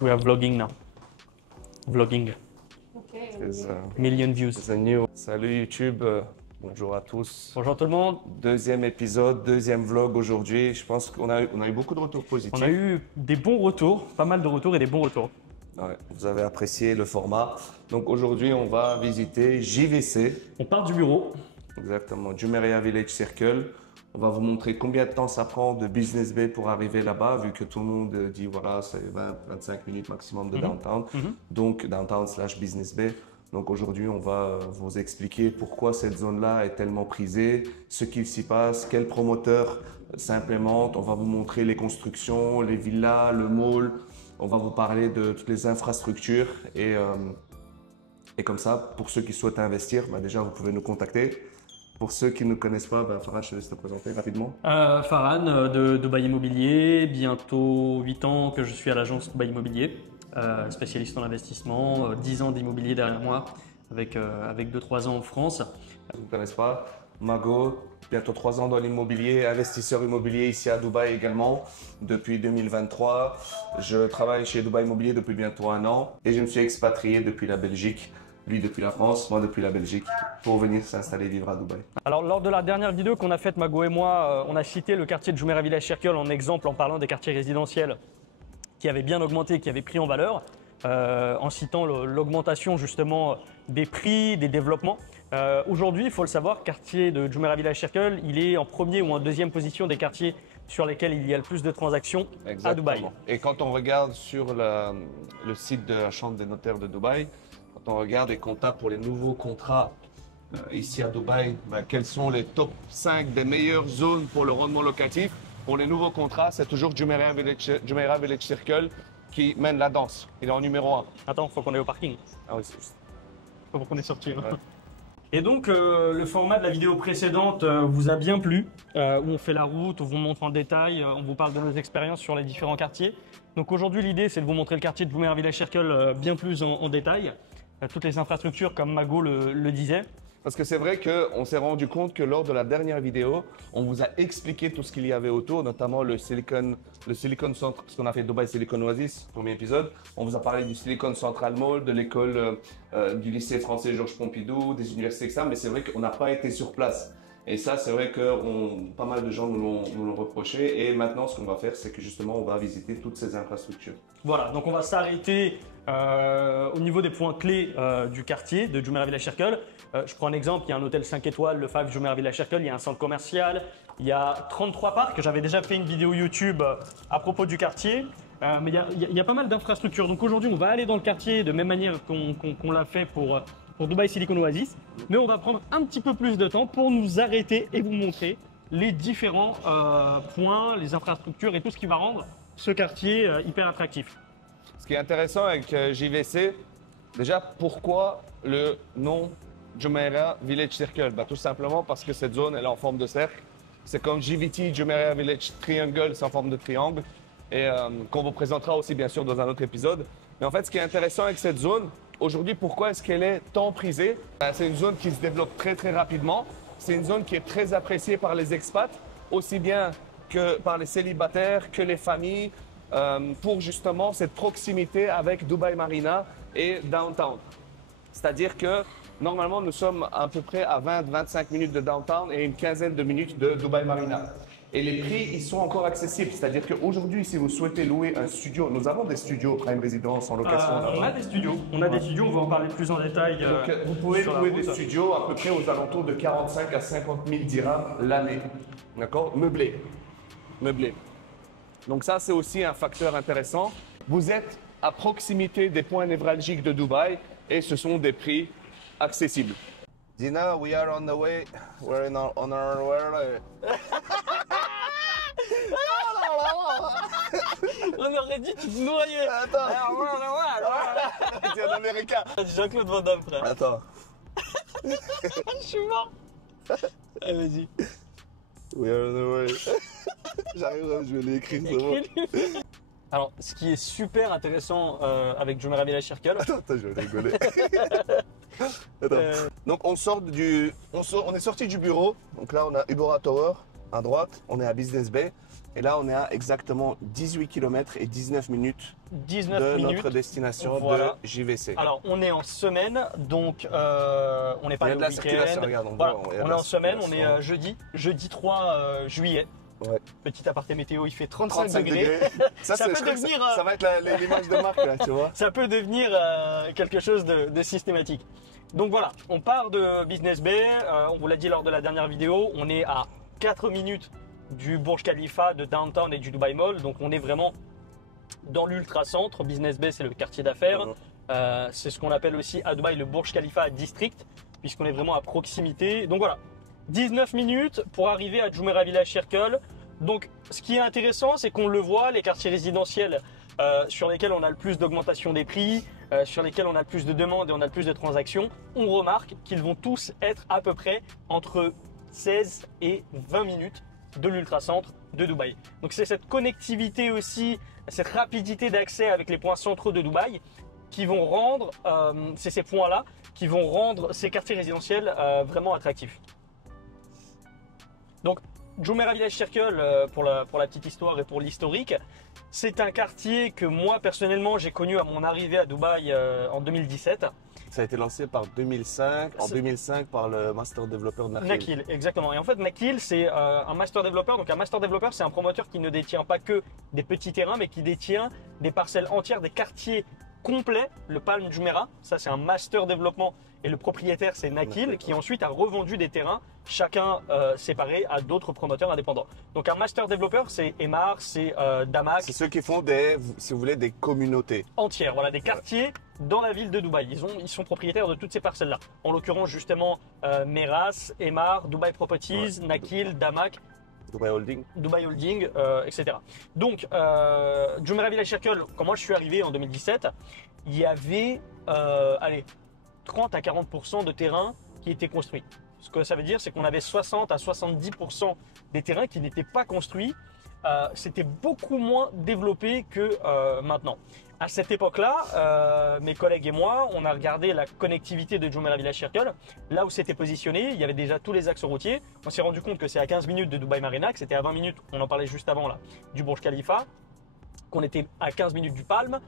We are vlogging now. Vlogging. Million views. Salut YouTube, bonjour à tous. Bonjour tout le monde. Deuxième épisode, deuxième vlog aujourd'hui. Je pense qu'on a eu beaucoup de retours positifs. On a eu des bons retours, pas mal de retours et des bons retours. Ouais, vous avez apprécié le format. Donc aujourd'hui, on va visiter JVC. On part du bureau. Exactement, Jumeirah Village Circle. On va vous montrer combien de temps ça prend de Business Bay pour arriver là-bas, vu que tout le monde dit voilà, c'est 20-25 minutes maximum de downtown. Donc downtown / Business Bay. Donc aujourd'hui, on va vous expliquer pourquoi cette zone-là est tellement prisée, ce qu'il s'y passe, quel promoteur s'implémente. On va vous montrer les constructions, les villas, le mall. On va vous parler de toutes les infrastructures et comme ça, pour ceux qui souhaitent investir, déjà vous pouvez nous contacter. Pour ceux qui ne connaissent pas, Farhan, je te laisse te présenter rapidement. Farhan de Dubaï Immobilier, bientôt 8 ans que je suis à l'agence Dubaï Immobilier, spécialiste en investissement, 10 ans d'immobilier derrière moi, avec 2-3 ans en France. Vous ne connaissez pas, Mago, bientôt 3 ans dans l'immobilier, investisseur immobilier ici à Dubaï également, depuis 2023. Je travaille chez Dubaï Immobilier depuis bientôt 1 an et je me suis expatrié depuis la Belgique. Lui depuis la France, moi depuis la Belgique, pour venir s'installer vivre à Dubaï. Alors lors de la dernière vidéo qu'on a faite, Mago et moi, on a cité le quartier de Jumeirah Village Circle en exemple en parlant des quartiers résidentiels qui avaient bien augmenté, qui avaient pris en valeur, en citant l'augmentation justement des prix, des développements. Aujourd'hui, il faut le savoir, quartier de Jumeirah Village Circle, il est en première ou en deuxième position des quartiers sur lesquels il y a le plus de transactions à Dubaï. Et quand on regarde sur le site de la Chambre des notaires de Dubaï, quand on regarde et qu'on tape pour les nouveaux contrats ici à Dubaï, quelles sont les top 5 des meilleures zones pour le rendement locatif? Pour les nouveaux contrats, c'est toujours Jumeirah Village Circle qui mène la danse. Il est en numéro 1. Attends, il faut qu'on aille au parking. Ah oui, c'est juste. Faut qu'on est sorti. Ouais. Et donc, le format de la vidéo précédente vous a bien plu, où on fait la route, on vous montre en détail, on vous parle de nos expériences sur les différents quartiers. Donc aujourd'hui, l'idée, c'est de vous montrer le quartier de Jumeirah Village Circle bien plus en détail. Toutes les infrastructures, comme Mago le disait. Parce que c'est vrai qu'on s'est rendu compte que lors de la dernière vidéo, on vous a expliqué tout ce qu'il y avait autour, notamment le Silicon Centre, parce qu'on a fait Dubaï Silicon Oasis, premier épisode. On vous a parlé du Silicon Central Mall, de l'école du lycée français Georges Pompidou, des universités, etc. Mais c'est vrai qu'on n'a pas été sur place. Et ça, c'est vrai que pas mal de gens nous l'ont reproché. Et maintenant, ce qu'on va faire, c'est que justement, on va visiter toutes ces infrastructures. Voilà, donc on va s'arrêter au niveau des points clés du quartier de Jumeirah Village Circle. Je prends un exemple, il y a un hôtel 5 étoiles, le 5 Jumeirah Village Circle, il y a un centre commercial, il y a 33 parcs. J'avais déjà fait une vidéo YouTube à propos du quartier. Mais il y a pas mal d'infrastructures. Donc aujourd'hui, on va aller dans le quartier de même manière qu'on l'a fait pour Dubaï Silicon Oasis, mais on va prendre un petit peu plus de temps pour nous arrêter et vous montrer les différents points, les infrastructures et tout ce qui va rendre ce quartier hyper attractif. Ce qui est intéressant avec JVC, déjà pourquoi le nom Jumeirah Village Circle? Tout simplement parce que cette zone elle est en forme de cercle. C'est comme JVT, Jumeirah Village Triangle, c'est en forme de triangle et qu'on vous présentera aussi bien sûr dans un autre épisode. Mais en fait, ce qui est intéressant avec cette zone, aujourd'hui, pourquoi est-ce qu'elle est tant prisée? C'est une zone qui se développe très très rapidement. C'est une zone qui est très appréciée par les expats, aussi bien que par les célibataires, que les familles, pour justement cette proximité avec Dubaï Marina et Downtown. C'est-à-dire que normalement, nous sommes à peu près à 20-25 minutes de Downtown et une quinzaine de minutes de Dubaï Marina. Et les prix, ils sont encore accessibles. C'est-à-dire qu'aujourd'hui, si vous souhaitez louer un studio, nous avons des studios Prime Residence en location. On a des studios. On va en parler plus en détail. Donc, vous pouvez louer des studios à peu près aux alentours de 45 à 50 000 dirhams l'année. D'accord? Meublé. Donc ça, c'est aussi un facteur intéressant. Vous êtes à proximité des points névralgiques de Dubaï et ce sont des prix accessibles. Dina, we are on the way. We're on our way. On aurait dit tu te noyais. Attends. C'est un américain. Jean-Claude Van Damme, frère. Attends. Je suis mort. Allez, vas-y. We are on the way. J'arrive, je vais l'écrire, c'est bon. Alors, ce qui est super intéressant avec Jumeirah Village Circle. Attends, je vais rigoler. Attends. Donc on est sorti du bureau. Donc là on a Ubora Tower. à droite, on est à Business Bay. Et là, on est à exactement 18 km et 19 minutes 19 de minutes. notre destination Voilà. de JVC. Alors, on est en semaine, donc on n'est pas Il y a le de la week-end. circulation, regarde, on Voilà. voit, il y a On de est la en semaine, on circulation. est jeudi 3 juillet. Ouais. Petit aparté météo, il fait 35 35 degrés. Ça, Ça c'est- peut je crois que devenir, ça va être l'image de marque, là, tu vois. Ça peut devenir quelque chose de systématique. Donc voilà, on part de Business Bay. On vous l'a dit lors de la dernière vidéo, on est à 4 minutes du Burj Khalifa, de Downtown et du Dubai Mall. Donc on est vraiment dans l'ultra-centre. Business Bay, c'est le quartier d'affaires. C'est ce qu'on appelle aussi à Dubaï le Burj Khalifa District, puisqu'on est vraiment à proximité. Donc voilà, 19 minutes pour arriver à Jumeirah Village Circle. Donc ce qui est intéressant, c'est qu'on le voit, les quartiers résidentiels sur lesquels on a le plus d'augmentation des prix, sur lesquels on a le plus de demandes et on a le plus de transactions, on remarque qu'ils vont tous être à peu près entre 16 et 20 minutes de l'ultra-centre de Dubaï. Donc c'est cette connectivité aussi, cette rapidité d'accès avec les points centraux de Dubaï qui vont rendre, c'est ces points-là qui vont rendre ces quartiers résidentiels vraiment attractifs. Donc Jumeirah Village Circle, pour la petite histoire et pour l'historique, c'est un quartier que moi personnellement j'ai connu à mon arrivée à Dubaï en 2017. Ça a été lancé en 2005 par le master développeur de Nakhil. Nakhil, exactement. Et en fait, Nakhil, c'est un master développeur. Donc, un master développeur, c'est un promoteur qui ne détient pas que des petits terrains, mais qui détient des parcelles entières, des quartiers complets. Le Palm Jumeirah, ça, c'est un master développement. Et le propriétaire, c'est Nakhil, qui ensuite a revendu des terrains, chacun séparé à d'autres promoteurs indépendants. Donc, un master développeur, c'est Emaar, c'est Damac. C'est ceux qui font si vous voulez, des communautés. Entières, voilà, des quartiers dans la ville de Dubaï. Ils sont propriétaires de toutes ces parcelles-là. En l'occurrence, justement, Meras, Emaar, Dubai Properties, Nakhil, Damac, Dubai Holding. Dubai Holding, etc. Donc, Jumeirah Village Circle, quand moi je suis arrivé en 2017, il y avait, 30 à 40% de terrains qui étaient construits. Ce que ça veut dire, c'est qu'on avait 60 à 70% des terrains qui n'étaient pas construits. C'était beaucoup moins développé que maintenant. À cette époque-là, mes collègues et moi, on a regardé la connectivité de Jumeirah Village Circle. Là où c'était positionné, il y avait déjà tous les axes routiers. On s'est rendu compte que c'est à 15 minutes de Dubai Marina, que c'était à 20 minutes, on en parlait juste avant là, du Burj Khalifa, qu'on était à 15 minutes du Palm,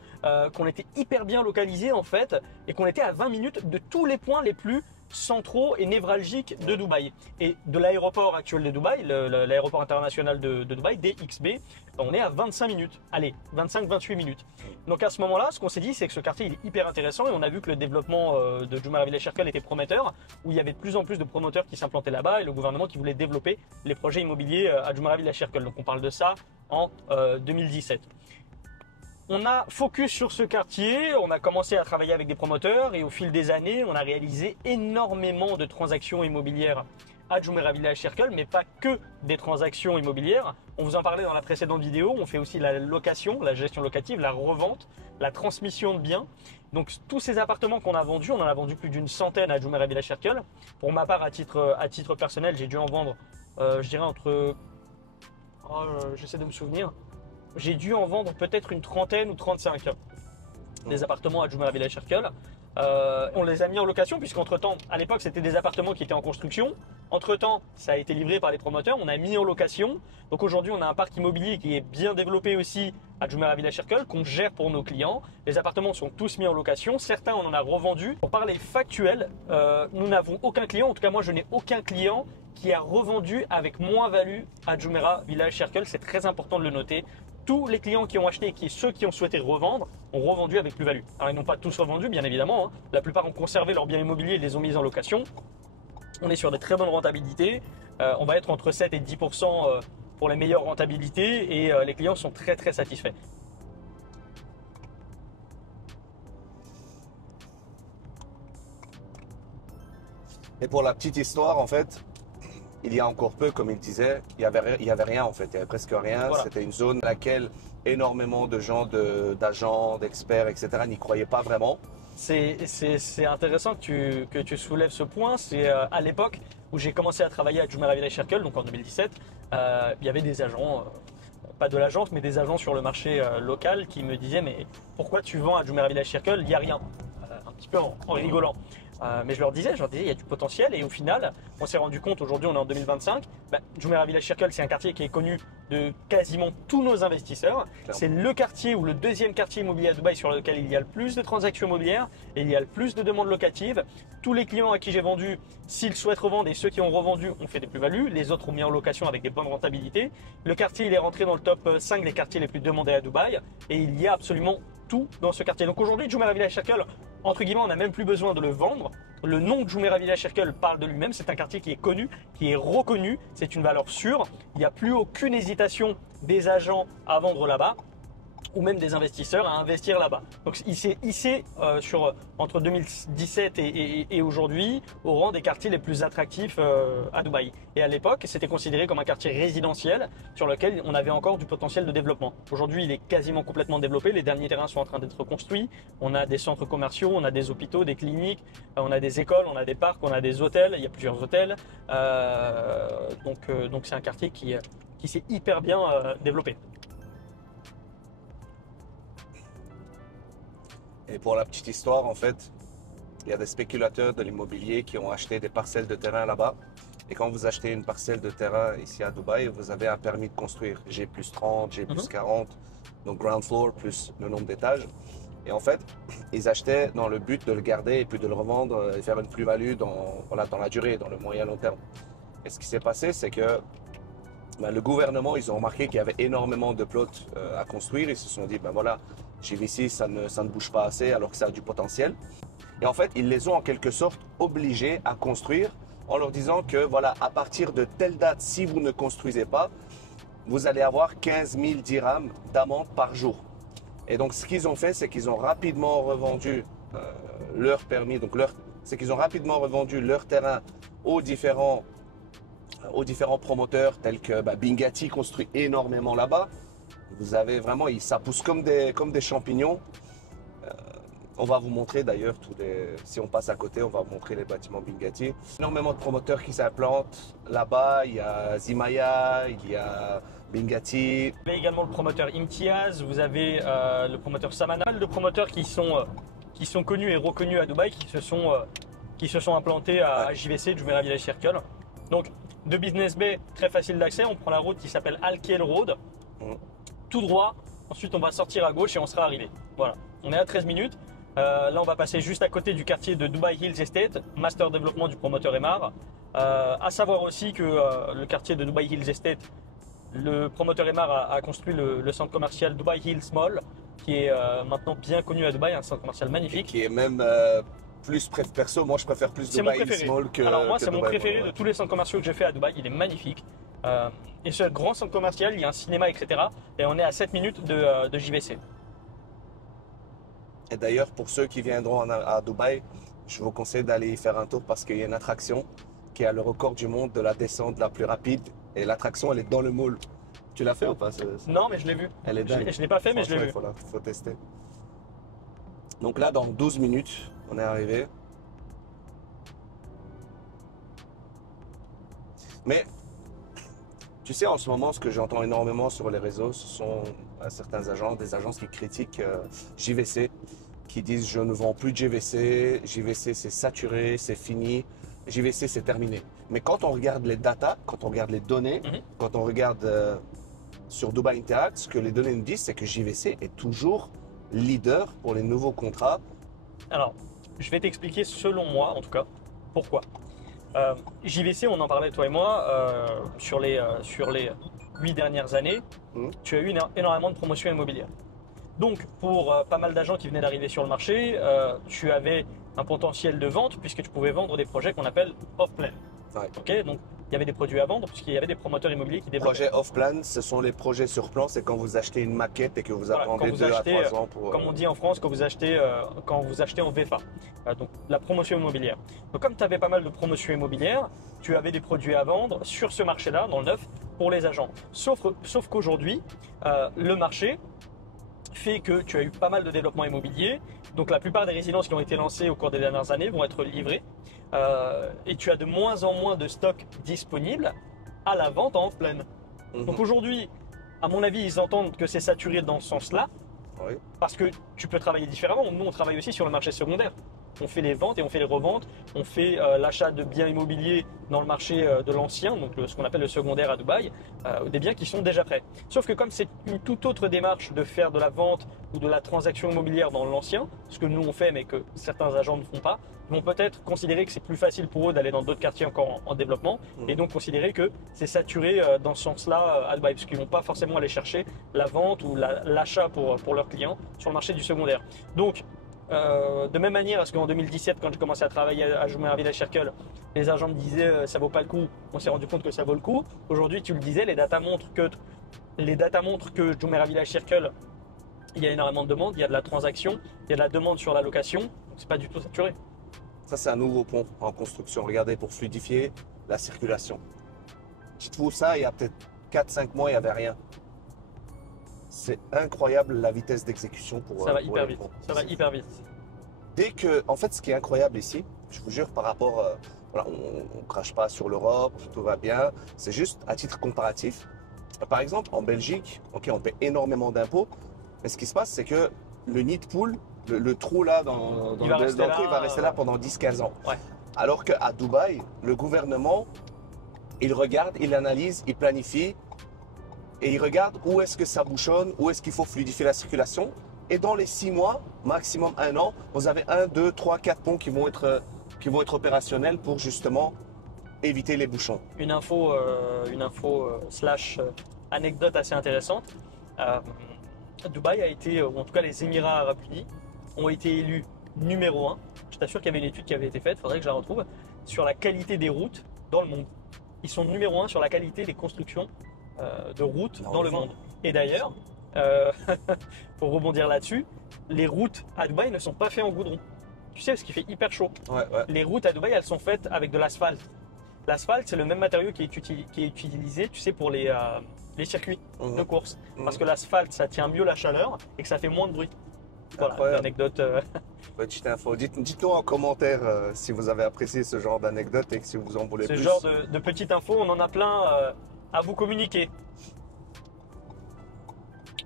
qu'on était hyper bien localisé en fait, et qu'on était à 20 minutes de tous les points les plus centraux et névralgiques de Dubaï. Et de l'aéroport actuel de Dubaï, l'aéroport international de Dubaï, DXB, on est à 25 minutes. Allez, 25-28 minutes. Donc à ce moment-là, ce qu'on s'est dit, c'est que ce quartier il est hyper intéressant et on a vu que le développement de Jumeirah Village Circle était prometteur, où il y avait de plus en plus de promoteurs qui s'implantaient là-bas et le gouvernement qui voulait développer les projets immobiliers à Jumeirah Village Circle. Donc on parle de ça en 2017. On a focus sur ce quartier, on a commencé à travailler avec des promoteurs et au fil des années, on a réalisé énormément de transactions immobilières à Jumeirah Village Circle, mais pas que des transactions immobilières. On vous en parlait dans la précédente vidéo, on fait aussi la location, la gestion locative, la revente, la transmission de biens. Donc tous ces appartements qu'on a vendus, on en a vendu plus d'une centaine à Jumeirah Village Circle. Pour ma part, à titre personnel, j'ai dû en vendre, je dirais entre... j'essaie de me souvenir. J'ai dû en vendre peut-être une trentaine ou 35 des appartements à Jumeirah Village Circle. On les a mis en location puisqu'entre-temps, à l'époque, c'était des appartements qui étaient en construction. Entre-temps, ça a été livré par les promoteurs, on a mis en location. Donc aujourd'hui, on a un parc immobilier qui est bien développé aussi à Jumeirah Village Circle, qu'on gère pour nos clients. Les appartements sont tous mis en location. Certains, on en a revendu. Pour parler factuel, nous n'avons aucun client, en tout cas moi, je n'ai aucun client qui a revendu avec moins-value à Jumeirah Village Circle. C'est très important de le noter. Tous les clients qui ont acheté et ceux qui ont souhaité revendre ont revendu avec plus-value. Alors ils n'ont pas tous revendu bien évidemment, hein. La plupart ont conservé leurs biens immobiliers et les ont mis en location. On est sur des très bonnes rentabilités, on va être entre 7 et 10% pour les meilleures rentabilités et les clients sont très très satisfaits. Et pour la petite histoire, en fait, il y a encore peu, comme il disait, il y avait rien en fait, il y avait presque rien. Voilà. C'était une zone à laquelle énormément de gens, d'agents, d'experts, etc. n'y croyaient pas vraiment. C'est intéressant que tu soulèves ce point. C'est à l'époque où j'ai commencé à travailler à Jumeirah Village Circle, donc en 2017, il y avait des agents, pas de l'agence, mais des agents sur le marché local qui me disaient mais pourquoi tu vends à Jumeirah Village Circle, il n'y a rien. Un petit peu en rigolant. Mais je leur disais, il y a du potentiel et au final, on s'est rendu compte, aujourd'hui on est en 2025, Jumeirah Village Circle, c'est un quartier qui est connu de quasiment tous nos investisseurs. C'est le quartier ou le deuxième quartier immobilier à Dubaï sur lequel il y a le plus de transactions immobilières et il y a le plus de demandes locatives. Tous les clients à qui j'ai vendu, s'ils souhaitent revendre et ceux qui ont revendu ont fait des plus-values, les autres ont mis en location avec des bonnes rentabilités. Le quartier, il est rentré dans le top 5 des quartiers les plus demandés à Dubaï et il y a absolument tout dans ce quartier. Donc aujourd'hui, Jumeirah Village Circle, entre guillemets, on n'a même plus besoin de le vendre. Le nom de Jumeirah Village Circle parle de lui-même. C'est un quartier qui est connu, qui est reconnu. C'est une valeur sûre. Il n'y a plus aucune hésitation des agents à vendre là-bas ou même des investisseurs à investir là-bas. Donc il s'est hissé entre 2017 et aujourd'hui au rang des quartiers les plus attractifs à Dubaï. Et à l'époque, c'était considéré comme un quartier résidentiel sur lequel on avait encore du potentiel de développement. Aujourd'hui, il est quasiment complètement développé. Les derniers terrains sont en train d'être construits. On a des centres commerciaux, on a des hôpitaux, des cliniques, on a des écoles, on a des parcs, on a des hôtels. Il y a plusieurs hôtels. Donc c'est un quartier qui s'est hyper bien développé. Et pour la petite histoire, en fait, il y a des spéculateurs de l'immobilier qui ont acheté des parcelles de terrain là-bas. Et quand vous achetez une parcelle de terrain ici à Dubaï, vous avez un permis de construire G plus 30, G plus 40, donc ground floor plus le nombre d'étages. Et en fait, ils achetaient dans le but de le garder et puis de le revendre et faire une plus-value dans la durée, dans le moyen long terme. Et ce qui s'est passé, c'est que le gouvernement, ils ont remarqué qu'il y avait énormément de plots à construire. Ils se sont dit, voilà, JVC, ça ne bouge pas assez alors que ça a du potentiel. Et en fait, ils les ont en quelque sorte obligés à construire en leur disant que voilà, à partir de telle date, si vous ne construisez pas, vous allez avoir 15 000 dirhams d'amende par jour. Et donc, ce qu'ils ont fait, c'est qu'ils ont rapidement revendu leur permis, c'est qu'ils ont rapidement revendu leur terrain aux différents promoteurs tels que Bingati construit énormément là-bas. Vous avez vraiment, ça pousse comme des champignons. On va vous montrer d'ailleurs, si on passe à côté, on va vous montrer les bâtiments Bingati. Énormément de promoteurs qui s'implantent là-bas. Il y a Zimaya, il y a Bingati. Vous avez également le promoteur Imtiaz, vous avez le promoteur Samanal, de promoteurs qui sont connus et reconnus à Dubaï, qui se sont implantés à JVC, Jumeirah Village Circle. Donc, de Business Bay, très facile d'accès, on prend la route qui s'appelle Al Kiel Road, tout droit, ensuite on va sortir à gauche et on sera arrivé. Voilà, on est à 13 minutes. Là, on va passer juste à côté du quartier de Dubai Hills Estate, master développement du promoteur Emar. À savoir aussi que le quartier de Dubai Hills Estate, le promoteur Emar a construit le centre commercial Dubai Hills Mall, qui est maintenant bien connu à Dubaï, un centre commercial magnifique. Qui est même plus perso, moi je préfère plus Dubai Hills Mall que. Alors moi, c'est mon Dubaï préféré Mall, de tous les centres commerciaux que j'ai fait à Dubaï, il est magnifique. Et ce grand centre commercial, il y a un cinéma, etc. Et on est à 7 minutes de JVC. Et d'ailleurs, pour ceux qui viendront à Dubaï, je vous conseille d'aller y faire un tour parce qu'il y a une attraction qui a le record du monde de la descente la plus rapide. Et l'attraction, elle est dans le mall. Tu l'as fait ou pas Non, mais je l'ai vu. Elle est dingue. Je ne l'ai pas fait, mais je l'ai vu. Il faut tester. Donc là, dans 12 minutes, on est arrivé. Mais tu sais, en ce moment, ce que j'entends énormément sur les réseaux, ce sont certains agents, des agences qui critiquent JVC, qui disent je ne vends plus de JVC, JVC c'est saturé, c'est fini, JVC c'est terminé. Mais quand on regarde les datas, quand on regarde les données, quand on regarde sur Dubai Interact, ce que les données nous disent, c'est que JVC est toujours leader pour les nouveaux contrats. Alors, je vais t'expliquer selon moi, en tout cas, pourquoi. JVC, on en parlait toi et moi, sur les 8 dernières années, tu as eu énormément de promotions immobilières. Donc, pour pas mal d'agents qui venaient d'arriver sur le marché, tu avais un potentiel de vente puisque tu pouvais vendre des projets qu'on appelle off-plan. Ouais. Okay, donc, il y avait des produits à vendre puisqu'il y avait des promoteurs immobiliers qui développaient. Projets off-plan, ce sont les projets sur plan, c'est quand vous achetez une maquette et que vous attendez 2 à 3 ans pour… Comme on dit en France, quand vous achetez en VFA, donc la promotion immobilière. Donc comme tu avais pas mal de promotions immobilières, tu avais des produits à vendre sur ce marché-là, dans le neuf, pour les agents. Sauf qu'aujourd'hui, le marché fait que tu as eu pas mal de développement immobilier. Donc la plupart des résidences qui ont été lancées au cours des dernières années vont être livrées. Et tu as de moins en moins de stocks disponibles à la vente en off-plan. Donc aujourd'hui, à mon avis, ils entendent que c'est saturé dans ce sens-là. Oui. Parce que tu peux travailler différemment. Nous, on travaille aussi sur le marché secondaire. on fait les ventes et on fait les reventes, on fait l'achat de biens immobiliers dans le marché de l'ancien, donc ce qu'on appelle le secondaire à Dubaï, des biens qui sont déjà prêts. Sauf que comme c'est une toute autre démarche de faire de la vente ou de la transaction immobilière dans l'ancien, ce que nous on fait mais que certains agents ne font pas, vont peut-être considérer que c'est plus facile pour eux d'aller dans d'autres quartiers encore en développement et donc considérer que c'est saturé dans ce sens-là à Dubaï, parce qu'ils ne vont pas forcément aller chercher la vente ou l'achat pour leurs clients sur le marché du secondaire. Donc, de même manière, parce qu'en 2017, quand j'ai commencé à travailler à Jumeirah Village Circle, les agents me disaient ça vaut pas le coup. On s'est rendu compte que ça vaut le coup. Aujourd'hui, tu le disais, les datas montrent que Jumeirah Village Circle, il y a énormément de demandes, il y a de la transaction, il y a de la demande sur la location, donc c'est pas du tout saturé. Ça, c'est un nouveau pont en construction. Regardez, pour fluidifier la circulation. Dites-vous ça, il y a peut-être 4-5 mois, il n'y avait rien. C'est incroyable la vitesse d'exécution pour Ça va pour hyper les vite. ponts. Ça va hyper vite. Dès que, en fait, ce qui est incroyable ici, je vous jure, par rapport, voilà, on ne crache pas sur l'Europe, tout va bien. C'est juste à titre comparatif. Par exemple, en Belgique, ok, on paie énormément d'impôts, mais ce qui se passe, c'est que le nid pool, le trou là dans Il va le rester là, trou, il va rester là pendant 10-15 ans. Ouais. Alors qu'à Dubaï, le gouvernement, il regarde, il analyse, il planifie et il regarde où est-ce que ça bouchonne, où est-ce qu'il faut fluidifier la circulation. Et dans les 6 mois, maximum 1 an, vous avez 1, 2, 3, 4 ponts qui vont être opérationnels pour justement éviter les bouchons. Une info slash anecdote assez intéressante. Dubaï a été, ou en tout cas les Émirats Arabes Unis, ont été élus numéro 1. Je t'assure qu'il y avait une étude qui avait été faite, il faudrait que je la retrouve, sur la qualité des routes dans le monde. Ils sont numéro 1 sur la qualité des constructions de routes dans le monde. Et d'ailleurs, pour rebondir là-dessus, les routes à Dubaï ne sont pas faites en goudron. Tu sais, parce qu'il fait hyper chaud. Ouais. Les routes à Dubaï, elles sont faites avec de l'asphalte. L'asphalte, c'est le même matériau qui est utilisé, tu sais, pour les circuits de course. Parce que l'asphalte, ça tient mieux la chaleur et que ça fait moins de bruit. Voilà, l'anecdote. Petite info. Dites-nous en commentaire si vous avez apprécié ce genre d'anecdote et si vous en voulez Ce plus. genre de petite info, on en a plein à vous communiquer.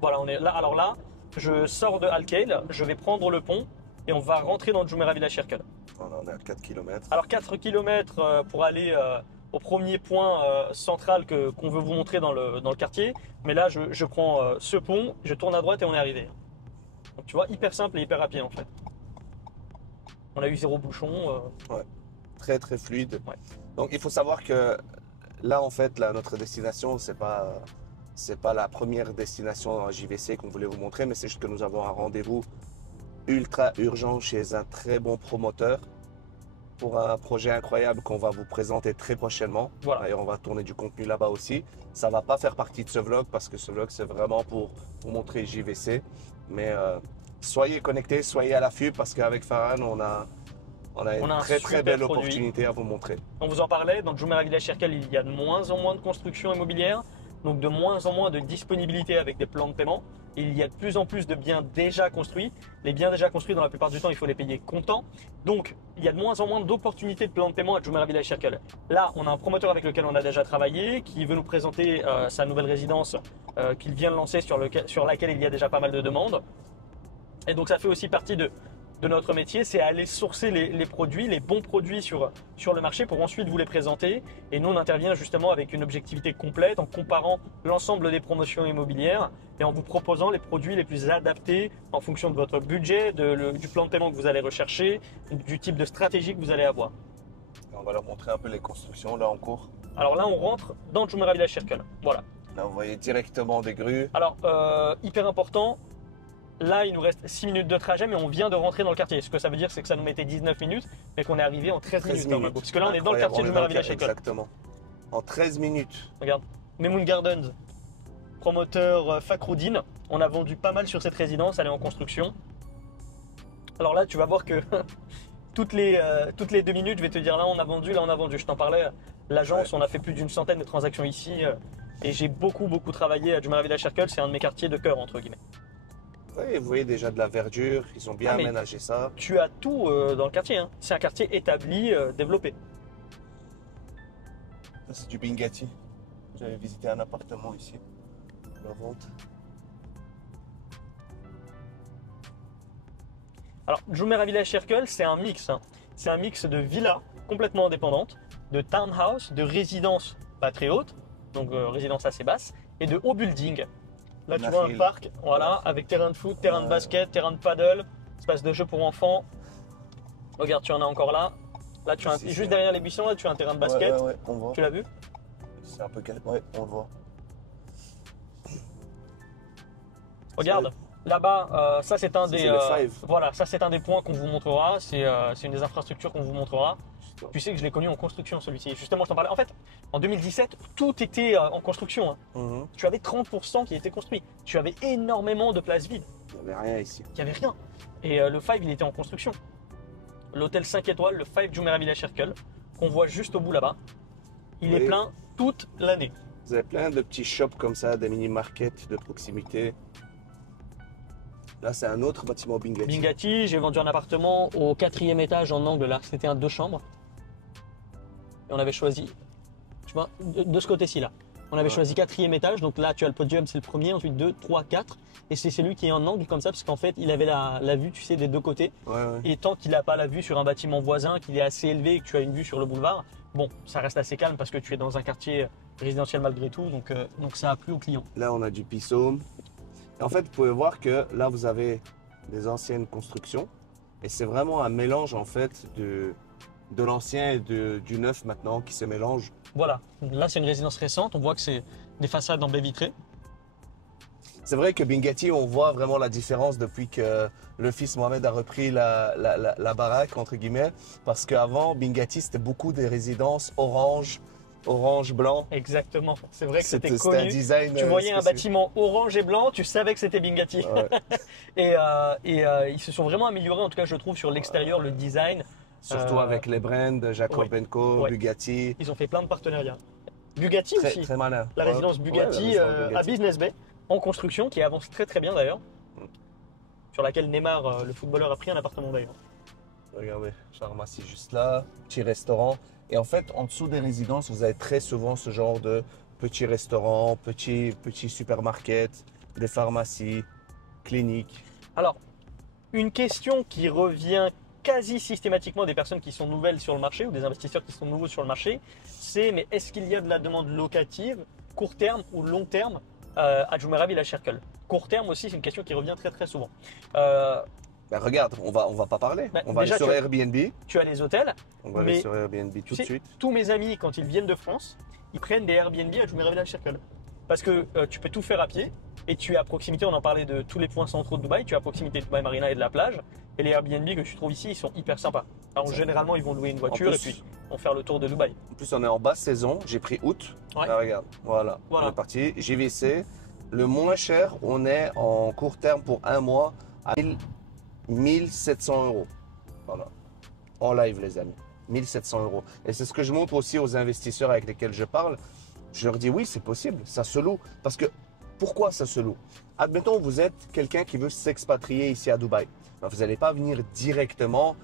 Voilà, on est là. Alors là, je sors de Al Khail, je vais prendre le pont et on va rentrer dans le Jumeirah Village Circle. Voilà, on est à 4 km. Alors 4 km pour aller au premier point central qu'on veut vous montrer dans le quartier. Mais là, je prends ce pont, je tourne à droite et on est arrivé. Donc tu vois, hyper simple et hyper rapide en fait. On a eu 0 bouchon. Ouais. Très très fluide. Ouais. Donc il faut savoir que là en fait, notre destination, c'est pas la première destination en JVC qu'on voulait vous montrer, mais c'est juste que nous avons un rendez-vous ultra urgent chez un très bon promoteur pour un projet incroyable qu'on va vous présenter très prochainement. Voilà. D'ailleurs, on va tourner du contenu là-bas aussi. Ça va pas faire partie de ce vlog parce que ce vlog, c'est vraiment pour vous montrer JVC. Mais soyez connectés, soyez à l'affût parce qu'avec Farhan, on a une très très belle produit. opportunité à vous montrer. On vous en parlait, dans le Jumeirah Village Circle, il y a de moins en moins de construction immobilière, donc de moins en moins de disponibilité avec des plans de paiement. Il y a de plus en plus de biens déjà construits. Les biens déjà construits, dans la plupart du temps, il faut les payer comptant. Donc, il y a de moins en moins d'opportunités de plans de paiement à Jumeirah Village Circle. Là, on a un promoteur avec lequel on a déjà travaillé, qui veut nous présenter sa nouvelle résidence qu'il vient de lancer, sur laquelle il y a déjà pas mal de demandes. Et donc, ça fait aussi partie de notre métier, c'est aller sourcer les produits, les bons produits sur le marché pour ensuite vous les présenter. Et nous, on intervient justement avec une objectivité complète en comparant l'ensemble des promotions immobilières et en vous proposant les produits les plus adaptés en fonction de votre budget, du plan de paiement que vous allez rechercher, du type de stratégie que vous allez avoir. On va leur montrer un peu les constructions là en cours. Alors là, on rentre dans le Jumeirah Village Circle. Voilà. Là, vous voyez directement des grues. Alors, hyper important. Là, il nous reste 6 minutes de trajet, mais on vient de rentrer dans le quartier. Ce que ça veut dire, c'est que ça nous mettait 19 minutes, mais qu'on est arrivé en 13 minutes. Parce que là, on est dans le quartier du Jumeirah Village Circle. Exactement. En 13 minutes. Regarde, Memoun Gardens, promoteur Fakhrouddin. On a vendu pas mal sur cette résidence, elle est en construction. Alors là, tu vas voir que toutes les 2 minutes, je vais te dire là on a vendu, là on a vendu. Je t'en parlais, l'agence, on a fait plus d'une centaine de transactions ici. Et j'ai beaucoup travaillé à Jumeirah Village Circle, c'est un de mes quartiers de cœur, entre guillemets. Oui, vous voyez déjà de la verdure, ils ont bien aménagé ça. Tu as tout dans le quartier, hein. C'est un quartier établi, développé. Ça, c'est du Bingati. J'avais visité un appartement ici, la vente. Alors, Jumeirah Village Circle, c'est un mix. Hein. C'est un mix de villas complètement indépendantes, de townhouse, de résidences pas très hautes, donc résidences assez basses, et de hauts buildings. Là, tu vois un parc, voilà, avec terrain de foot, terrain de basket, terrain de paddle, espace de jeu pour enfants. Regarde, tu en as encore là. Là, tu as juste derrière les buissons, là, tu as un terrain de basket. Ouais, on voit. Tu l'as vu? C'est un peu calme. Ouais, on le voit. Regarde, là-bas, ça c'est un des. le Five. Voilà, ça c'est un des points qu'on vous montrera. C'est une des infrastructures qu'on vous montrera. Tu sais que je l'ai connu en construction celui-ci. Justement, je t'en parlais. En fait, en 2017, tout était en construction. Hein. Mhm. Tu avais 30% qui était construit. Tu avais énormément de places vides. Il n'y avait rien ici. Il n'y avait rien. Et le Five, il était en construction. L'hôtel 5 étoiles, le Five Jumeirah Village Circle, qu'on voit juste au bout là-bas, il est plein toute l'année. Vous avez plein de petits shops comme ça, des mini-markets de proximité. Là, c'est un autre bâtiment Bingati. Bingati, j'ai vendu un appartement au 4e étage en angle là. C'était un 2 chambres. Et on avait choisi, tu vois, de ce côté-ci là. On avait choisi 4e étage. Donc là, tu as le podium, c'est le premier. Ensuite 2, 3, 4. Et c'est celui qui est en angle comme ça parce qu'en fait, il avait la vue, tu sais, des deux côtés. Ouais. Et tant qu'il n'a pas la vue sur un bâtiment voisin, qu'il est assez élevé et que tu as une vue sur le boulevard, bon, ça reste assez calme parce que tu es dans un quartier résidentiel malgré tout. Donc ça a plu aux clients. Là, on a du Pissome. En fait, vous pouvez voir que là, vous avez des anciennes constructions. Et c'est vraiment un mélange, en fait, de l'ancien et du neuf maintenant qui se mélangent. Voilà. Là, c'est une résidence récente. On voit que c'est des façades en baie vitrée. C'est vrai que Bingati, on voit vraiment la différence depuis que le fils Mohamed a repris la baraque, entre guillemets. Parce qu'avant, Bingati, c'était beaucoup des résidences orange, blanc. Exactement. C'est vrai que c'était C'était un connu. design. Tu voyais un bâtiment orange et blanc, tu savais que c'était Bingati. Ouais. et ils se sont vraiment améliorés, en tout cas, je trouve, sur l'extérieur, le design. Surtout avec les brands Jacob Co, Ouais. Bugatti. Ils ont fait plein de partenariats. Bugatti Très, aussi. très malin. La résidence Ouais, Bugatti la résidence à Bugatti. Business Bay, en construction, qui avance très très bien d'ailleurs. Sur laquelle Neymar, le footballeur, a pris un appartement d'ailleurs. Regardez, la pharmacie juste là, petit restaurant. Et en fait, en dessous des résidences, vous avez très souvent ce genre de petits restaurants, petits supermarkets, des pharmacies, cliniques. Alors, une question qui revient quasi systématiquement des personnes qui sont nouvelles sur le marché ou des investisseurs qui sont nouveaux sur le marché, c'est mais est-ce qu'il y a de la demande locative, court terme ou long terme à Jumeirah Village Circle? Court terme aussi, c'est une question qui revient très très souvent. Ben regarde, on va pas parler. Ben, on va déjà, aller sur Airbnb. Tu as les hôtels. On va mais aller sur Airbnb tout de tu sais, suite. tous mes amis, quand ils viennent de France, ils prennent des Airbnb à Jumeirah Village Circle. Parce que tu peux tout faire à pied et tu es à proximité, on en parlait de tous les points centraux de Dubaï, tu es à proximité de Dubaï Marina et de la plage. Et les Airbnb que tu trouves ici, ils sont hyper sympas. Alors généralement, ils vont louer une voiture plus- et puis vont faire le tour de Dubaï. En plus, on est en basse saison. J'ai pris août. Ouais. Là, regarde, voilà. Voilà. On est parti. JVC. Le moins cher, on est en court terme pour un mois à 1700 euros. Voilà. En live, les amis. 1700 euros. Et c'est ce que je montre aussi aux investisseurs avec lesquels je parle. Je leur dis oui, c'est possible, ça se loue. Parce que pourquoi ça se loue? Admettons, vous êtes quelqu'un qui veut s'expatrier ici à Dubaï. Ben, vous n'allez pas venir directement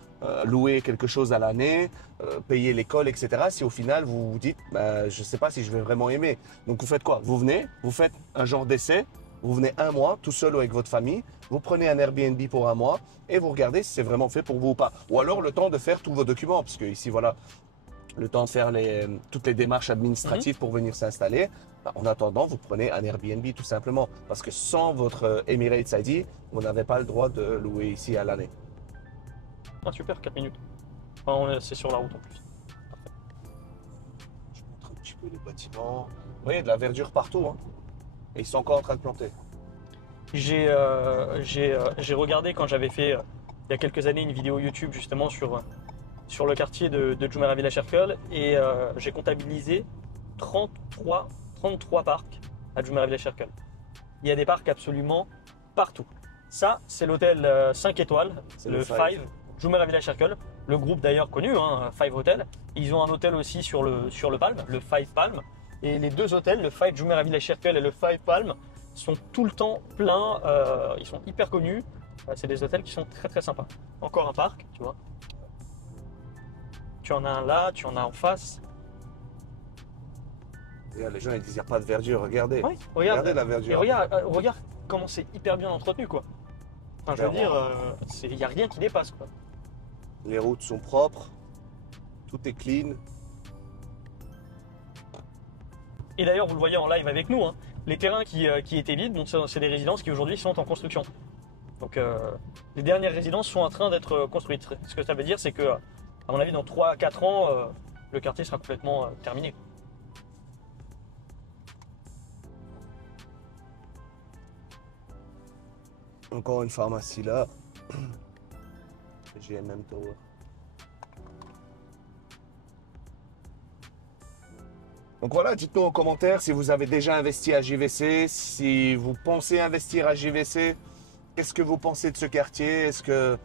louer quelque chose à l'année, payer l'école, etc. Si au final vous vous dites, ben, je ne sais pas si je vais vraiment aimer. Donc vous faites quoi? Vous venez, vous faites un genre d'essai, vous venez un mois tout seul ou avec votre famille, vous prenez un Airbnb pour un mois et vous regardez si c'est vraiment fait pour vous ou pas. Ou alors le temps de faire tous vos documents, parce que ici voilà, le temps de faire toutes les démarches administratives pour venir s'installer. Ben, en attendant, vous prenez un Airbnb tout simplement. Parce que sans votre Emirates ID, vous n'avez pas le droit de louer ici à l'année. Ah super, 4 minutes. Enfin, c'est sur la route en plus. Je vous montre un petit peu les bâtiments. Vous voyez, de la verdure partout. Hein. Et ils sont encore en train de planter. J'ai regardé quand j'avais fait il y a quelques années une vidéo YouTube justement sur le quartier de Jumeirah Village Circle et j'ai comptabilisé 33 parcs à Jumeirah Village Circle. Il y a des parcs absolument partout. Ça, c'est l'hôtel 5 étoiles, C'est le le Five, Jumeirah Village Circle. Le groupe d'ailleurs connu, hein, Five Hotel. Ils ont un hôtel aussi sur le Palm, le Five Palm. Et les deux hôtels, le Five Jumeirah Village Circle et le Five Palm, sont tout le temps pleins. Ils sont hyper connus. C'est des hôtels qui sont très très sympas. Encore un parc, tu vois. Tu en as un là, tu en as en face. Regarde, les gens ils disent il n'y a pas de verdure. Regardez. Oui, Regardez la Et verdure. regarde comment c'est hyper bien entretenu, quoi. Enfin, je veux dire, il n'y a rien qui dépasse, quoi. Les routes sont propres, tout est clean. Et d'ailleurs, vous le voyez en live avec nous, hein, les terrains qui étaient vides, bon, c'est des résidences qui aujourd'hui sont en construction. Donc les dernières résidences sont en train d'être construites. Ce que ça veut dire, c'est que, à mon avis, dans 3 à 4 ans, le quartier sera complètement terminé. Encore une pharmacie là. GMM Tower. Donc voilà, dites-nous en commentaire si vous avez déjà investi à JVC, si vous pensez investir à JVC, qu'est-ce que vous pensez de ce quartier? Est-ce que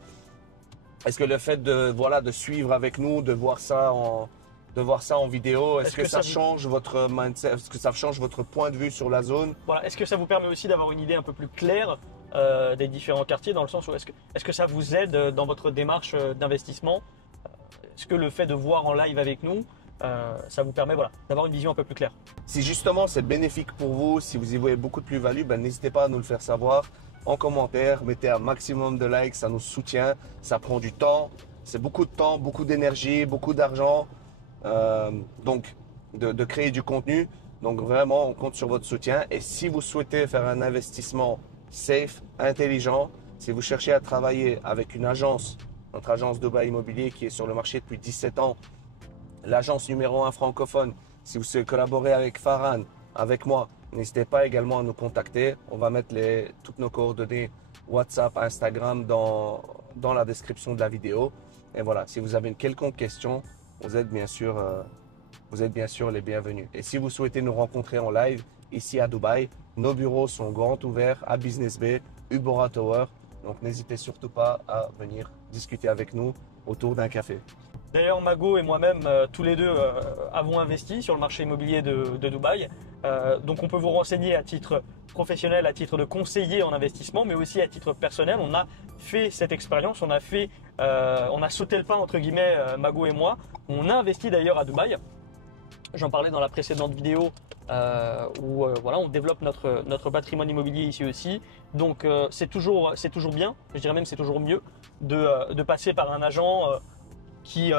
le fait de suivre avec nous, de voir ça en vidéo, est-ce que ça change votre mindset, est-ce que ça change votre point de vue sur la zone? Voilà, est-ce que ça vous permet aussi d'avoir une idée un peu plus claire des différents quartiers, dans le sens où est-ce que ça vous aide dans votre démarche d'investissement? Est-ce que le fait de voir en live avec nous, ça vous permet d'avoir une vision un peu plus claire? Si justement c'est bénéfique pour vous, si vous y voyez beaucoup de plus-value, n'hésitez pas à nous le faire savoir en commentaire. Mettez un maximum de likes, ça nous soutient, ça prend du temps, c'est beaucoup de temps, beaucoup d'énergie, beaucoup d'argent, donc de créer du contenu. Donc vraiment, on compte sur votre soutien. Et si vous souhaitez faire un investissement safe, intelligent, si vous cherchez à travailler avec une agence, notre agence Dubaï Immobilier qui est sur le marché depuis 17 ans, l'agence numéro 1 francophone, si vous souhaitez collaborer avec Farhan, avec moi, n'hésitez pas également à nous contacter. On va mettre toutes nos coordonnées WhatsApp, Instagram dans la description de la vidéo. Et voilà, si vous avez une quelconque question, vous êtes bien sûr les bienvenus. Et si vous souhaitez nous rencontrer en live ici à Dubaï, nos bureaux sont grands ouverts à Business Bay, Ubora Tower. Donc n'hésitez surtout pas à venir discuter avec nous autour d'un café. D'ailleurs, Mago et moi-même, tous les deux, avons investi sur le marché immobilier de Dubaï. Donc on peut vous renseigner à titre professionnel, à titre de conseiller en investissement, mais aussi à titre personnel. On a fait cette expérience, on a sauté le pas entre guillemets, Mago et moi. On a investi d'ailleurs à Dubaï. J'en parlais dans la précédente vidéo où on développe notre patrimoine immobilier ici aussi. Donc c'est toujours bien, je dirais même c'est toujours mieux de passer par un agent qui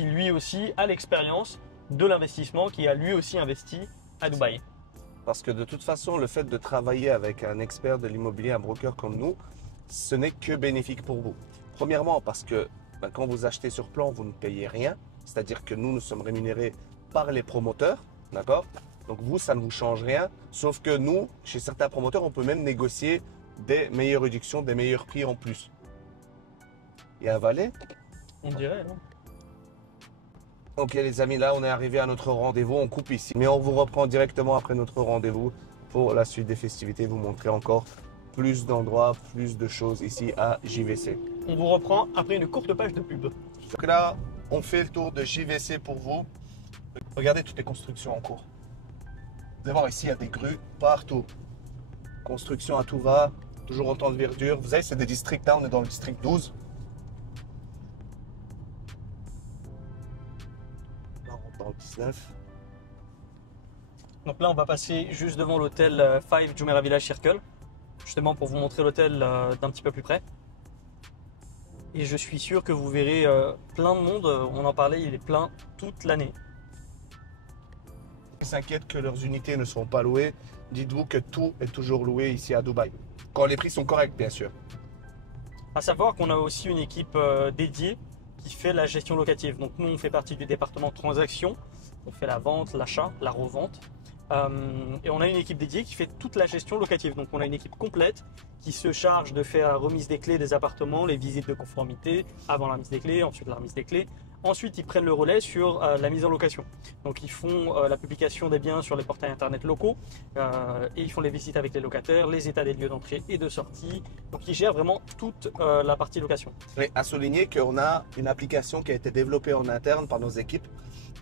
lui aussi a l'expérience de l'investissement, qui a lui aussi investi à Dubaï. Parce que de toute façon, le fait de travailler avec un expert de l'immobilier, un broker comme nous, ce n'est que bénéfique pour vous. Premièrement, parce que quand vous achetez sur plan, vous ne payez rien. C'est-à-dire que nous sommes rémunérés par les promoteurs, d'accord? Donc vous, ça ne vous change rien. Sauf que nous, chez certains promoteurs, on peut même négocier des meilleures réductions, des meilleurs prix en plus. Il y a un valet? On dirait, non? Ok les amis, là on est arrivé à notre rendez-vous, on coupe ici. Mais on vous reprend directement après notre rendez-vous pour la suite des festivités, vous montrer encore plus d'endroits, plus de choses ici à JVC. On vous reprend après une courte page de pub. Donc là, on fait le tour de JVC pour vous. Regardez toutes les constructions en cours. Vous allez voir ici, il y a des grues partout. Construction à tout va, toujours autant de verdure. Vous savez, c'est des districts, là on est dans le district 12. Dans le 19. Donc là, on va passer juste devant l'hôtel 5 Jumeirah Village Circle, justement pour vous montrer l'hôtel d'un petit peu plus près. Et je suis sûr que vous verrez plein de monde, on en parlait, il est plein toute l'année. Ils s'inquiètent que leurs unités ne seront pas louées. Dites-vous que tout est toujours loué ici à Dubaï. Quand les prix sont corrects, bien sûr. À savoir qu'on a aussi une équipe dédiée qui fait la gestion locative. Donc nous, on fait partie du département transactions. On fait la vente, l'achat, la revente. Et on a une équipe dédiée qui fait toute la gestion locative. Donc on a une équipe complète qui se charge de faire la remise des clés des appartements, les visites de conformité avant la remise des clés, ensuite la remise des clés. Ensuite, ils prennent le relais sur la mise en location. Donc ils font la publication des biens sur les portails internet locaux et ils font les visites avec les locataires, les états des lieux d'entrée et de sortie. Donc ils gèrent vraiment toute la partie location. Et à souligner qu'on a une application qui a été développée en interne par nos équipes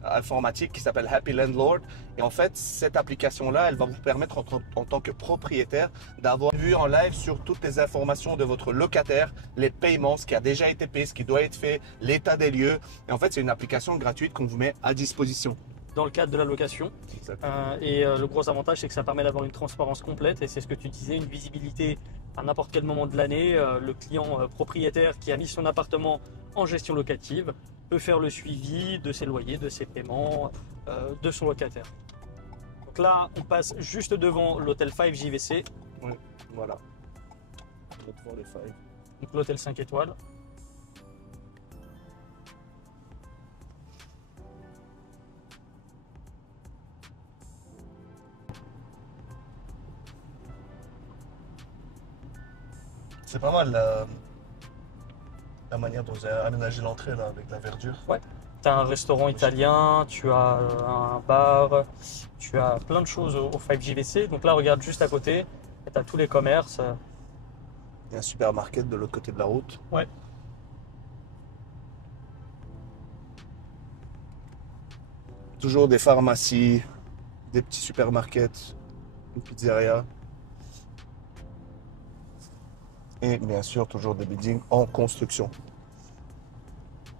informatiques qui s'appelle Happy Landlord. Et en fait, cette application-là, elle va vous permettre en tant que propriétaire d'avoir vu en live sur toutes les informations de votre locataire, les paiements, ce qui a déjà été payé, ce qui doit être fait, l'état des lieux. Et en fait, c'est une application gratuite qu'on vous met à disposition. Dans le cadre de la location. Le gros avantage, c'est que ça permet d'avoir une transparence complète et c'est ce que tu disais, une visibilité à n'importe quel moment de l'année, le client propriétaire qui a mis son appartement en gestion locative peut faire le suivi de ses loyers, de ses paiements, de son locataire. Donc là, on passe juste devant l'hôtel 5 JVC, Oui, voilà. On va devant les failles. donc l'hôtel 5 étoiles. C'est pas mal la manière dont vous avez aménagé l'entrée là, avec la verdure. Tu as un restaurant italien, tu as un bar, tu as plein de choses au 5 JVC. Donc là, regarde juste à côté, tu as tous les commerces. Il y a un supermarket de l'autre côté de la route. Ouais. Toujours des pharmacies, des petits supermarkets, une pizzeria. Et bien sûr, toujours des buildings en construction.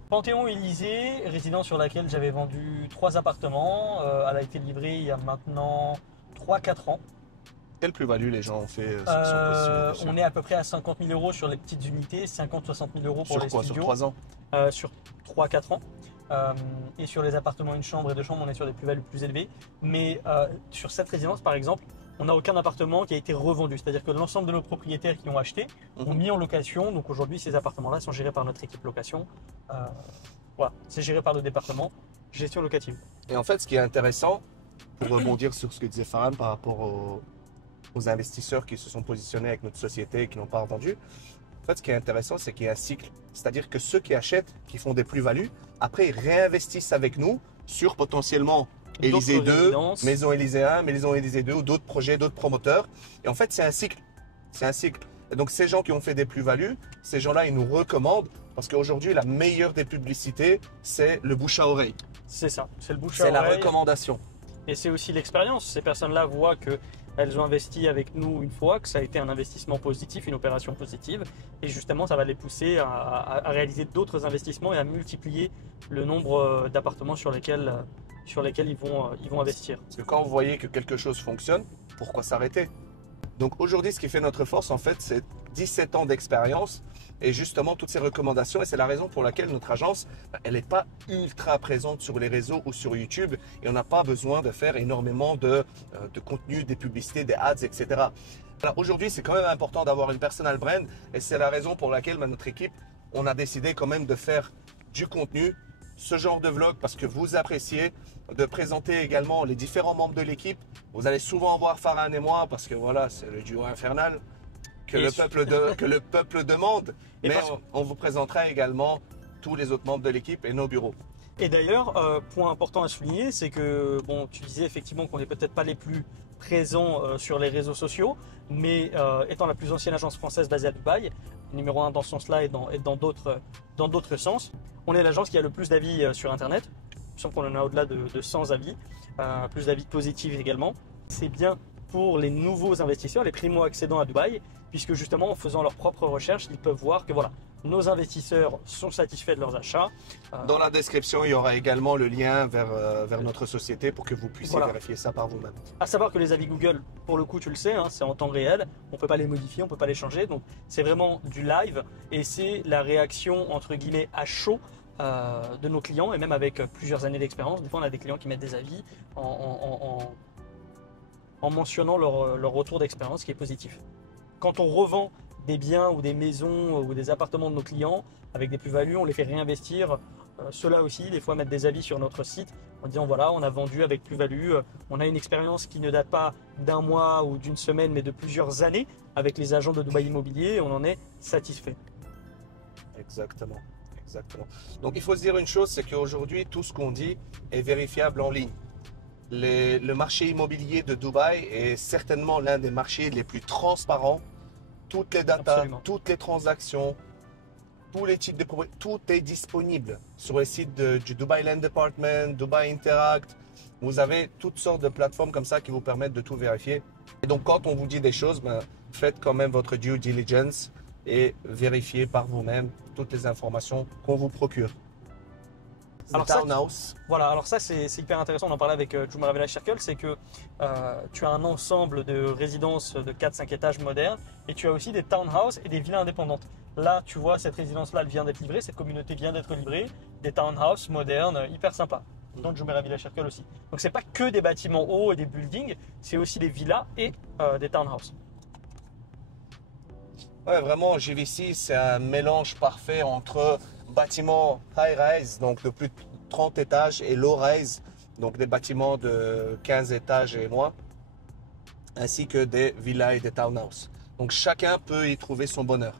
Panthéon-Élysée, résidence sur laquelle j'avais vendu 3 appartements. Elle a été livrée il y a maintenant 3-4 ans. Quelle plus-value les gens ont fait ceux qui sont positionnés dessus? On est à peu près à 50 000 euros sur les petites unités, 50-60 000 euros pour Sur les quoi? Sur studios. 3 ans? Sur 3-4 ans. Et sur les appartements une chambre et deux chambres, on est sur des plus-values plus élevées. Mais sur cette résidence, par exemple, on n'a aucun appartement qui a été revendu. C'est-à-dire que l'ensemble de nos propriétaires qui ont acheté ont mis en location. Donc aujourd'hui, ces appartements-là sont gérés par notre équipe location. Voilà, c'est géré par le département gestion locative. Et en fait, ce qui est intéressant, pour rebondir sur ce que disait Farhan par rapport aux investisseurs qui se sont positionnés avec notre société et qui n'ont pas revendu, en fait, ce qui est intéressant, c'est qu'il y a un cycle. C'est-à-dire que ceux qui achètent, qui font des plus-values, après, ils réinvestissent avec nous sur potentiellement Élysée 2, Maison Élysée 1, Maison Élysée 2 ou d'autres projets, d'autres promoteurs. Et en fait, c'est un cycle. C'est un cycle. Et donc, ces gens qui ont fait des plus-values, ces gens-là, ils nous recommandent parce qu'aujourd'hui, la meilleure des publicités, c'est le bouche à oreille. C'est ça, c'est le bouche à C'est la oreille. recommandation. Et c'est aussi l'expérience. Ces personnes-là voient qu'elles ont investi avec nous une fois, que ça a été un investissement positif, une opération positive. Et justement, ça va les pousser à réaliser d'autres investissements et à multiplier le nombre d'appartements sur lesquels ils vont investir. Parce que quand vous voyez que quelque chose fonctionne, pourquoi s'arrêter? Donc aujourd'hui, ce qui fait notre force, en fait, c'est 17 ans d'expérience et justement toutes ces recommandations. Et c'est la raison pour laquelle notre agence, elle n'est pas ultra présente sur les réseaux ou sur YouTube. Et on n'a pas besoin de faire énormément de contenu, des publicités, des ads, etc. Alors aujourd'hui, c'est quand même important d'avoir une personal brand. Et c'est la raison pour laquelle notre équipe, on a décidé quand même de faire du contenu, ce genre de vlog parce que vous appréciez, de présenter également les différents membres de l'équipe. Vous allez souvent voir Farhan et moi parce que voilà, c'est le duo infernal que le peuple demande. Mais on vous présentera également tous les autres membres de l'équipe et nos bureaux. Et d'ailleurs, point important à souligner, c'est que bon, tu disais effectivement qu'on n'est peut-être pas les plus présents sur les réseaux sociaux, mais étant la plus ancienne agence française basée à Dubaï, numéro 1 dans ce sens-là et dans d'autres sens, on est l'agence qui a le plus d'avis sur Internet. Il me semble qu'on en a au-delà de 100 avis, plus d'avis positifs également. C'est bien pour les nouveaux investisseurs, les primo-accédants à Dubaï, puisque justement en faisant leurs propres recherches, ils peuvent voir que voilà, nos investisseurs sont satisfaits de leurs achats. Dans la description, il y aura également le lien vers notre société pour que vous puissiez vérifier ça par vous-même. À savoir que les avis Google, pour le coup, tu le sais, hein, c'est en temps réel. On ne peut pas les modifier, on ne peut pas les changer. Donc, c'est vraiment du live et c'est la réaction, entre guillemets, à chaud de nos clients. Et même avec plusieurs années d'expérience, des fois, on a des clients qui mettent des avis en mentionnant leur retour d'expérience qui est positif. Quand on revend des biens ou des maisons ou des appartements de nos clients avec des plus-values, on les fait réinvestir. Ceux-là aussi, des fois, mettre des avis sur notre site en disant voilà, on a vendu avec plus-value, on a une expérience qui ne date pas d'un mois ou d'une semaine, mais de plusieurs années avec les agents de Dubaï Immobilier et on en est satisfait. Exactement, exactement. Donc il faut se dire une chose, c'est qu'aujourd'hui, tout ce qu'on dit est vérifiable en ligne. Le marché immobilier de Dubaï est certainement l'un des marchés les plus transparents. Toutes les datas, Absolument. toutes les transactions, tous les types de propriétés, tout est disponible sur les sites du Dubai Land Department, Dubai Interact. Vous avez toutes sortes de plateformes comme ça qui vous permettent de tout vérifier. Et donc quand on vous dit des choses, faites quand même votre due diligence et vérifiez par vous-même toutes les informations qu'on vous procure. Le townhouse. Voilà, alors ça c'est hyper intéressant, on en parlait avec Jumeirah Village Circle, c'est que tu as un ensemble de résidences de 4-5 étages modernes et tu as aussi des townhouses et des villas indépendantes. Là, tu vois, cette résidence-là, elle vient d'être livrée, cette communauté vient d'être livrée, des townhouses modernes, hyper sympas. Dans Jumeirah Village Circle aussi. Donc c'est pas que des bâtiments hauts et des buildings, c'est aussi des villas et des townhouses. Ouais, vraiment, JVC, c'est un mélange parfait entre bâtiments high-rise, donc de plus de 30 étages, et low-rise, donc des bâtiments de 15 étages et moins, ainsi que des villas et des townhouses. Donc chacun peut y trouver son bonheur.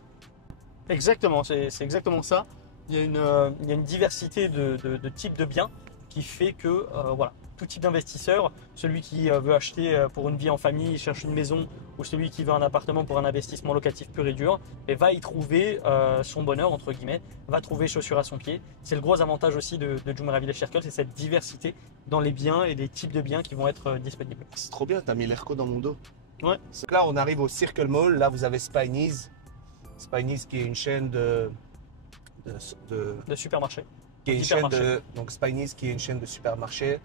Exactement, c'est exactement ça. Il y a une diversité de types de biens qui fait que voilà, tout type d'investisseur, celui qui veut acheter pour une vie en famille, cherche une maison, ou celui qui veut un appartement pour un investissement locatif pur et dur, et va y trouver son bonheur, entre guillemets, va trouver chaussure à son pied. C'est le gros avantage aussi de Jumeirah Village Circle, c'est cette diversité dans les biens et les types de biens qui vont être disponibles. C'est trop bien, t'as mis l'Airco dans mon dos. Ouais. Donc là, on arrive au Circle Mall, là vous avez Spiney's. Spiney's qui est une chaîne de supermarché. qui est une chaîne de, donc Spiney's qui est une chaîne de supermarchés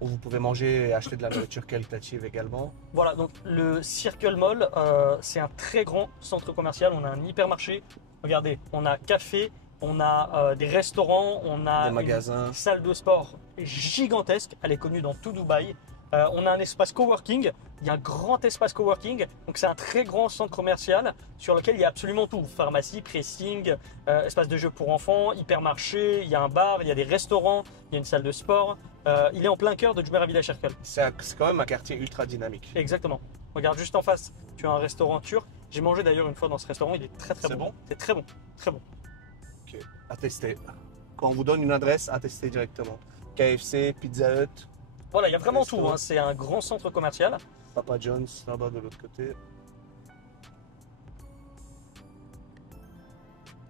où vous pouvez manger et acheter de la nourriture qualitative également. Voilà, donc le Circle Mall, c'est un très grand centre commercial. On a un hypermarché. Regardez, on a café, on a des restaurants, on a des magasins, une salle de sport gigantesque. Elle est connue dans tout Dubaï. On a un espace coworking. Il y a un grand espace coworking. Donc c'est un très grand centre commercial sur lequel il y a absolument tout. Pharmacie, pressing, espace de jeux pour enfants, hypermarché, il y a un bar, il y a des restaurants, il y a une salle de sport. Il est en plein cœur de Jumeirah Village Circle. c'est quand même un quartier ultra dynamique. Exactement. Regarde juste en face, tu as un restaurant turc. J'ai mangé d'ailleurs une fois dans ce restaurant, il est très C'est bon. bon. C'est très bon, très bon. Ok, à tester. Quand on vous donne une adresse, à tester directement. KFC, Pizza Hut, Voilà, il y a vraiment Resto. tout, hein. C'est un grand centre commercial. Papa John's, là-bas de l'autre côté.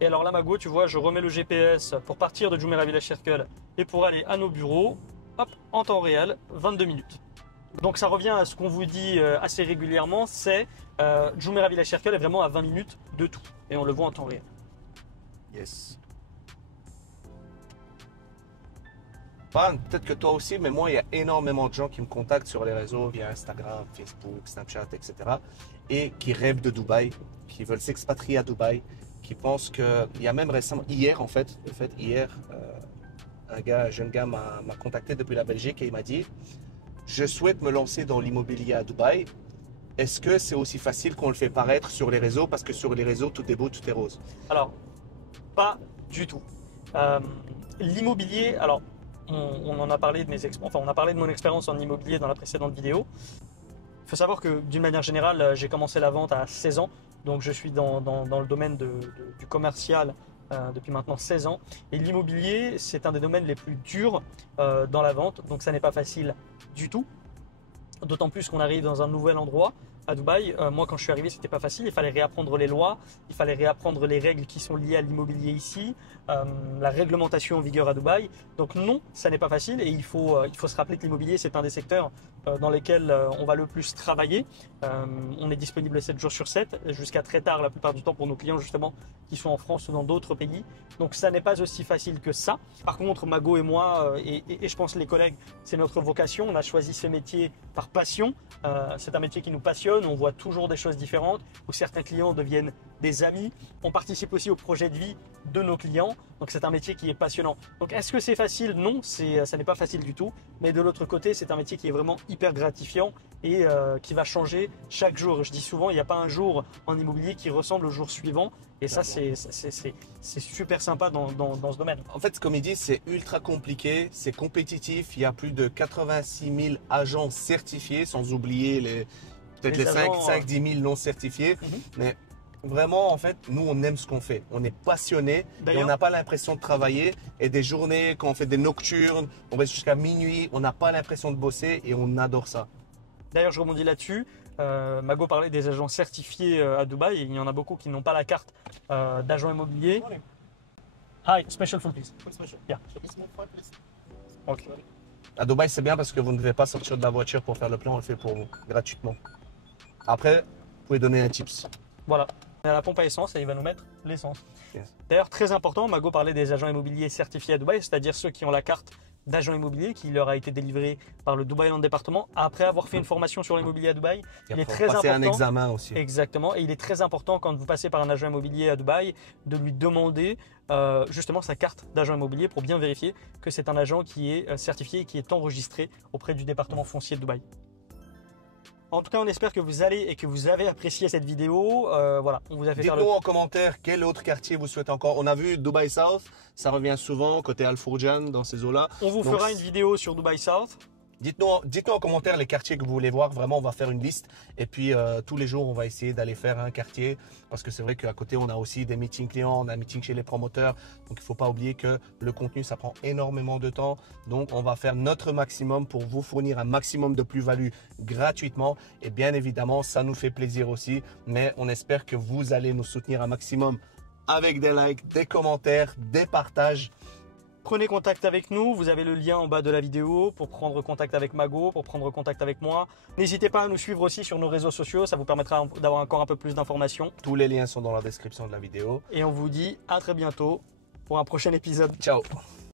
Et alors là, Mago, tu vois, je remets le GPS pour partir de Jumeirah Village Circle et pour aller à nos bureaux, hop, en temps réel, 22 minutes. Donc ça revient à ce qu'on vous dit assez régulièrement, c'est Jumeirah Village Circle est vraiment à 20 minutes de tout. Et on le voit en temps réel. Yes. Enfin, peut-être que toi aussi, mais moi, il y a énormément de gens qui me contactent sur les réseaux via Instagram, Facebook, Snapchat, etc. et qui rêvent de Dubaï, qui veulent s'expatrier à Dubaï, qui pensent que. Il y a même récemment, hier, un jeune gars m'a contacté depuis la Belgique et il m'a dit: je souhaite me lancer dans l'immobilier à Dubaï. Est-ce que c'est aussi facile qu'on le fait paraître sur les réseaux? Parce que sur les réseaux, tout est beau, tout est rose. Alors, pas du tout. L'immobilier, alors on en a parlé on a parlé de mon expérience en immobilier dans la précédente vidéo. Il faut savoir que d'une manière générale, j'ai commencé la vente à 16 ans, donc je suis dans le domaine du commercial depuis maintenant 16 ans. Et l'immobilier, c'est un des domaines les plus durs dans la vente, donc ça n'est pas facile du tout. D'autant plus qu'on arrive dans un nouvel endroit à Dubaï. Moi, quand je suis arrivé, c'était pas facile. Il fallait réapprendre les lois, il fallait réapprendre les règles qui sont liées à l'immobilier ici, la réglementation en vigueur à Dubaï. Donc non, ça n'est pas facile et il faut se rappeler que l'immobilier, c'est un des secteurs dans lesquels on va le plus travailler. On est disponible 7 jours sur 7, jusqu'à très tard la plupart du temps pour nos clients justement qui sont en France ou dans d'autres pays. Donc ça n'est pas aussi facile que ça. Par contre, Mago et moi, et je pense les collègues, c'est notre vocation. On a choisi ce métier par passion. C'est un métier qui nous passionne. On voit toujours des choses différentes où certains clients deviennent des amis. On participe aussi au projet de vie de nos clients. Donc c'est un métier qui est passionnant. Donc est-ce que c'est facile? Non, ça n'est pas facile du tout. Mais de l'autre côté, c'est un métier qui est vraiment hyper gratifiant et qui va changer chaque jour. Je dis souvent, il n'y a pas un jour en immobilier qui ressemble au jour suivant. Et ça, c'est super sympa dans ce domaine. En fait, comme il dit, c'est ultra compliqué, c'est compétitif. Il y a plus de 86 000 agents certifiés, sans oublier peut-être les 5-10 000 non certifiés. Mais vraiment, en fait, nous, on aime ce qu'on fait. On est passionné et on n'a pas l'impression de travailler. Et des journées, quand on fait des nocturnes, on reste jusqu'à minuit, on n'a pas l'impression de bosser et on adore ça. D'ailleurs, je rebondis là-dessus. Mago parlait des agents certifiés à Dubaï. Et il y en a beaucoup qui n'ont pas la carte d'agent immobilier. Hi, special food, please. Yeah. Okay. À Dubaï, c'est bien parce que vous ne devez pas sortir de la voiture pour faire le plein, on le fait pour vous, gratuitement. Après, vous pouvez donner un tips. Voilà. On est à la pompe à essence et il va nous mettre l'essence. Yes. D'ailleurs, très important, Mago parlait des agents immobiliers certifiés à Dubaï, c'est-à-dire ceux qui ont la carte d'agent immobilier qui leur a été délivrée par le Dubai Land Département après avoir fait une formation sur l'immobilier à Dubaï. Et Il est après, très passer important. un examen aussi. Exactement, et il est très important quand vous passez par un agent immobilier à Dubaï de lui demander justement sa carte d'agent immobilier pour bien vérifier que c'est un agent qui est certifié et qui est enregistré auprès du département foncier de Dubaï. En tout cas, on espère que vous allez et que vous avez apprécié cette vidéo. Voilà, on vous a fait faire Dites-nous le... en commentaire quel autre quartier vous souhaitez encore. On a vu Dubai South, ça revient souvent côté Al Fourjan dans ces eaux-là. On vous Donc, fera une vidéo sur Dubai South. Dites-nous en commentaire les quartiers que vous voulez voir. Vraiment, on va faire une liste. Et puis, tous les jours, on va essayer d'aller faire un quartier. Parce que c'est vrai qu'à côté, on a aussi des meetings clients, on a un meeting chez les promoteurs. Donc, il ne faut pas oublier que le contenu, ça prend énormément de temps. Donc, on va faire notre maximum pour vous fournir un maximum de plus-value gratuitement. Et bien évidemment, ça nous fait plaisir aussi. Mais on espère que vous allez nous soutenir un maximum avec des likes, des commentaires, des partages. Prenez contact avec nous, vous avez le lien en bas de la vidéo pour prendre contact avec Mago, pour prendre contact avec moi. N'hésitez pas à nous suivre aussi sur nos réseaux sociaux, ça vous permettra d'avoir encore un peu plus d'informations. Tous les liens sont dans la description de la vidéo. Et on vous dit à très bientôt pour un prochain épisode. Ciao!